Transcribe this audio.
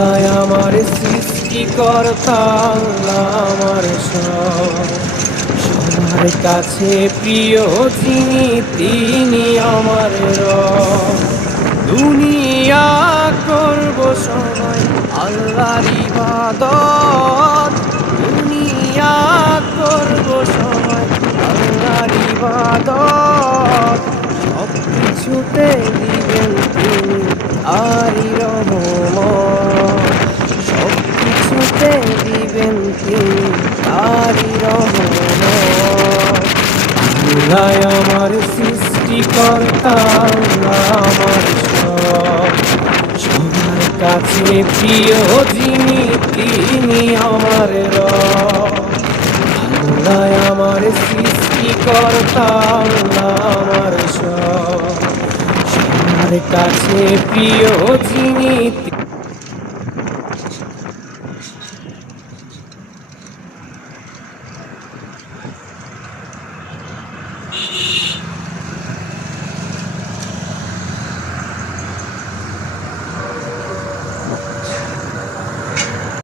আল্লাহ আমার সৃষ্টিকর্তা, আল্লাহ আমার সব। সবার কাছে প্রিয় যিনি, তিনি আমার রব। দুনিয়া করব সবাই আল্লাহর ইবাদত, দুনিয়া করব সবাই আল্লাহর ইবাদত। সব কিছুতে দিবেন তিনি আরি রহমত, সব কিছুতে দিবেন তিনি আরি রহমত। আল্লাহ আমার সৃষ্টিকর্তা, আল্লাহ আমার সব। সবার কাছে প্রিয় যিনি, তিনি আমার রব। আল্লাহ আমার সৃষ্টিকর্তা, আল্লাহ আমার সব। সবার কাছে প্রিয় যিনি।